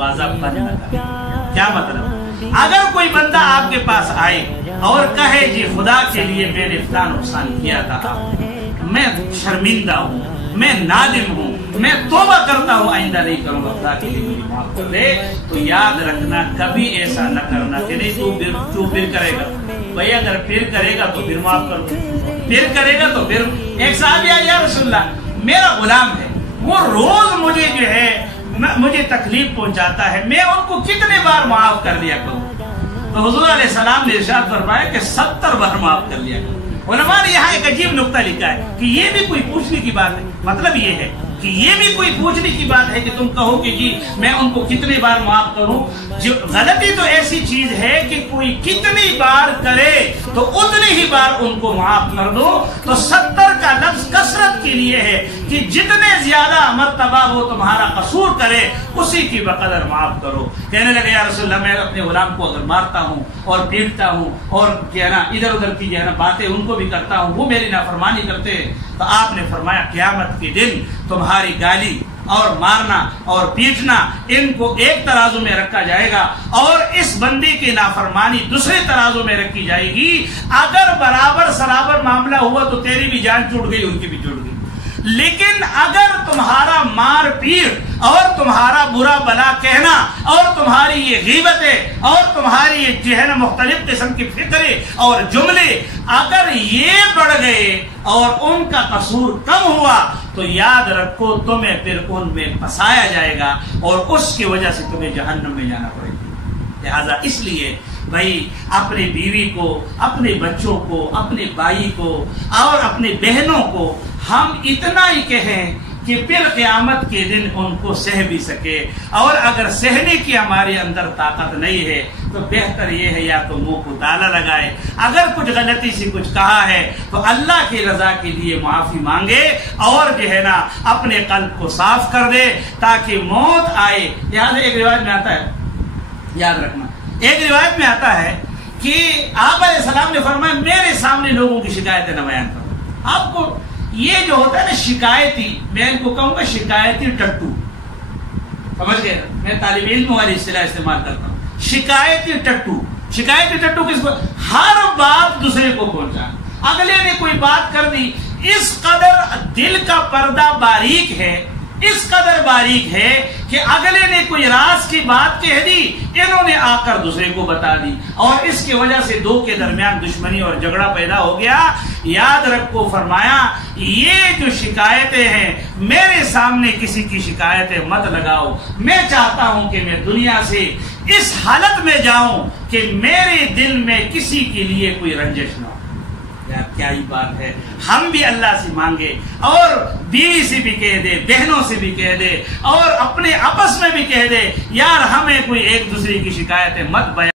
दरवाजा बंद न करें। क्या मतलब? अगर कोई बंदा आपके पास आए और कहे जी खुदा के लिए मैंने इतना नुकसान किया था, मैं शर्मिंदा हूँ, मैं नादिम हूँ, मैं तौबा करता हूँ, आइंदा नहीं करूँगा, खुदा के लिए मुझे माफ कर दे, तो याद रखना कभी ऐसा न करना कि नहीं तू फिर करेगा भाई, अगर फिर करेगा तो फिर माफ कर दो, फिर करेगा तो फिर। एक साहब या रसूलल्लाह, मेरा गुलाम है, वो रोज मुझे जो है मुझे तकलीफ पहुंचाता है, मैं उनको कितने बार माफ कर दिया करूं? तो हुजूर अलैहि सलाम ने इरशाद फरमाया कि 70 बार माफ कर लिया करो। उलमा ने यहाँ एक अजीब नुक्ता लिखा है कि ये भी कोई पूछने की बात है, मतलब ये है कि ये भी कोई पूछने की बात है कि तुम कहो कि जी मैं उनको कितने बार माफ करूं। जो गलती तो ऐसी चीज है कि कोई कितनी बार करे तो उतनी ही बार उनको माफ कर दो। तो 70 का लफ्ज कसरत के लिए है कि जितने ज्यादा मर्तबा वो तुम्हारा कसूर करे उसी की बकदर माफ करो। कहने लगे या रसूलल्लाह, मैं अपने गुलाम को अगर मारता हूँ और पीटता हूँ और क्या ना इधर उधर की क्या ना बातें उनको भी करता हूँ, वो मेरी नाफरमानी करते हैं, तो आपने फरमाया क़यामत के दिन तुम्हारी गाली और मारना और पीटना इनको एक तराजू में रखा जाएगा और इस बंदे की नाफरमानी दूसरे तराजू में रखी जाएगी। अगर बराबर सराबर मामला हुआ तो तेरी भी जान छूट गई, उनकी भी छूट गई। लेकिन अगर तुम्हारा मार पीट और तुम्हारा बुरा भला कहना और तुम्हारी ये गीबतें और तुम्हारी ये जो है ना मुख्तलिफ किस्म की फिक्रें और जुमले अगर ये बढ़ गए और उनका कसूर कम हुआ तो याद रखो तुम्हें फिर उनमें फंसाया जाएगा और उसकी वजह से तुम्हें जहन्नम में जाना पड़ेगा। लिहाजा इसलिए भाई अपने बीवी को, अपने बच्चों को, अपने भाई को और अपनी बहनों को हम इतना ही कहें कि फिर क़यामत के दिन उनको सह भी सके, और अगर सहने की हमारे अंदर ताकत नहीं है तो बेहतर ये है या तो मुंह को ताला लगाए, अगर कुछ गलती से कुछ कहा है तो अल्लाह की रजा के लिए माफी मांगे और जो है ना अपने कल्ब को साफ कर दे ताकि मौत आए। याद एक रिवाज में आता है, याद रखना, एक रिवायत में आता है कि आप अलैहिस्सलाम ने फरमाया मेरे सामने लोगों की शिकायतें न बयान करो। आपको ये जो होता है ना शिकायती, मैं इनको कहूंगा शिकायती टट्टू, समझ गए? मैं तालिब इल्म वाली इस्तिलाह इस्तेमाल करता हूँ, शिकायती टट्टू। शिकायती टट्टू किसको? हर बात दूसरे को पहुंचाना। अगले ने कोई बात कर दी, इस कदर दिल का पर्दा बारीक है, इस कदर बारीक है कि अगले ने कोई राज की बात कह दी, इन्होंने आकर दूसरे को बता दी और इसकी वजह से दो के दरमियान दुश्मनी और झगड़ा पैदा हो गया। याद रखो फरमाया ये जो शिकायतें हैं मेरे सामने किसी की शिकायतें मत लगाओ। मैं चाहता हूं कि मैं दुनिया से इस हालत में जाऊं कि मेरे दिल में किसी के लिए कोई रंजिश ना हो। क्या ही बात है। हम भी अल्लाह से मांगे और बीवी से भी कह दे, बहनों से भी कह दे और अपने आपस में भी कह दे, यार हमें कोई एक दूसरे की शिकायतें मत बयान